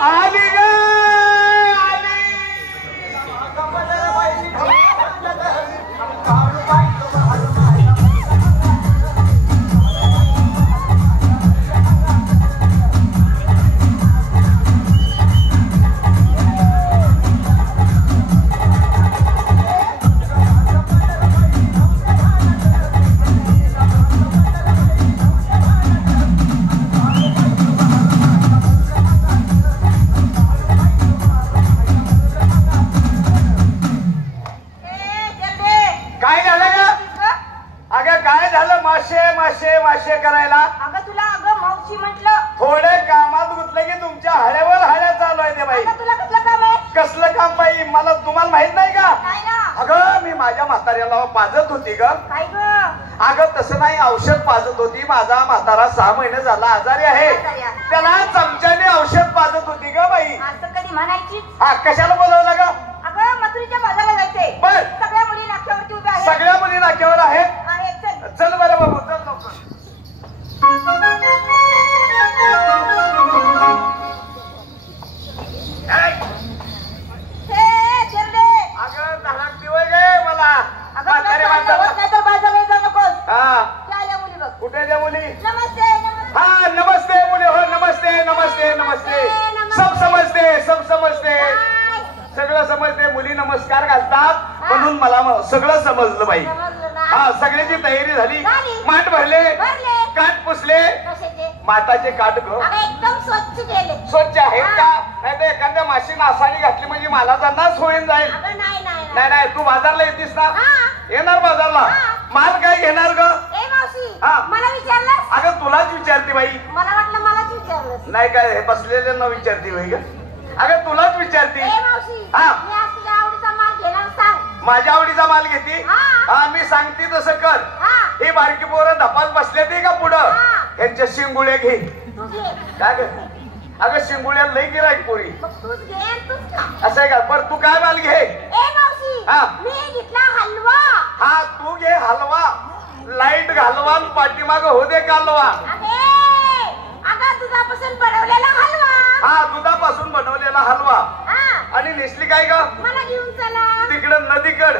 आली ग माशे करायला. अगं तुला अगं मावशी म्हटलं. थोडे कामात गुंतलं की तुमच्या हळ्यावर हळ्या चालू आहे ते बाई. तुला कसलं काम आहे? कसलं काम बाई? मला तुम्हाला माहित नाही का? नाही ना. अगं मी माझ्या म्हाताऱ्याला पाजत होती ग. काय ग? अगं तसं नाही, औषध पाजत होती. माझा म्हातारा 6 महिने झाला आजारी आहे, त्याला चमच्याने औषध पाजत होती ग बाई. असं कधी म्हणायची? हा कशाला बोलवलं ग? अगं मथुरीच्या बाजाराला जायचंय. बर. सगळ्या मुली नाक्यावरती उभ्या आहेत. सगळ्या मुली नाक्यावर आहेत. चल चल बरं बाबू, चल लवकर. अगं धडक दिवय गे मला. कुठे त्या मुली? हा नमस्ते मुली. हो नमस्ते नमस्ते नमस्ते. सब समजते, सब समजते, सगळं समजते. मुली नमस्कार घालतात म्हणून मला सगळं समजलं बाई. हा सगळ्याची तयारी झाली. माठ भरले, काठ पुसले. माठाचे काठ ग एकदम स्वच्छ केले. स्वच्छ आहेत का? नाही तर एखाद्या माशी नासाडी घातली म्हणजे मला नाश होईन जाईल. नाही नाही, तू बाजारला येतीस ना? येणार बाजारला. माल काय घेणार ग? मला विचारलं? अगं तुलाच विचारते बाई. मला वाटलं मलाच विचारलं. नाही काय बसलेल्यांना विचारते बाई ग. अगं तुलाच विचारते. हा माझ्या आवडीचा माल घेते. हा मी सांगते तसं कर. हे बारकी पोरं धपास बसले ते का पुढं यांच्या शिंगुळ्या घे. काय ग? अगं शिंगुळ्या लई गिराईक पोरी. असं आहे का? पर तू काय माल घे? हा तू घे हलवा. लाईट घालवा पाठीमाग हो दे कालवा. दुधापासून बनवलेला हलवा. हा दुधापासून बनवलेला हलवा. आणि नेसली काय ग? मला घेऊन चला तिकडं नदीकड.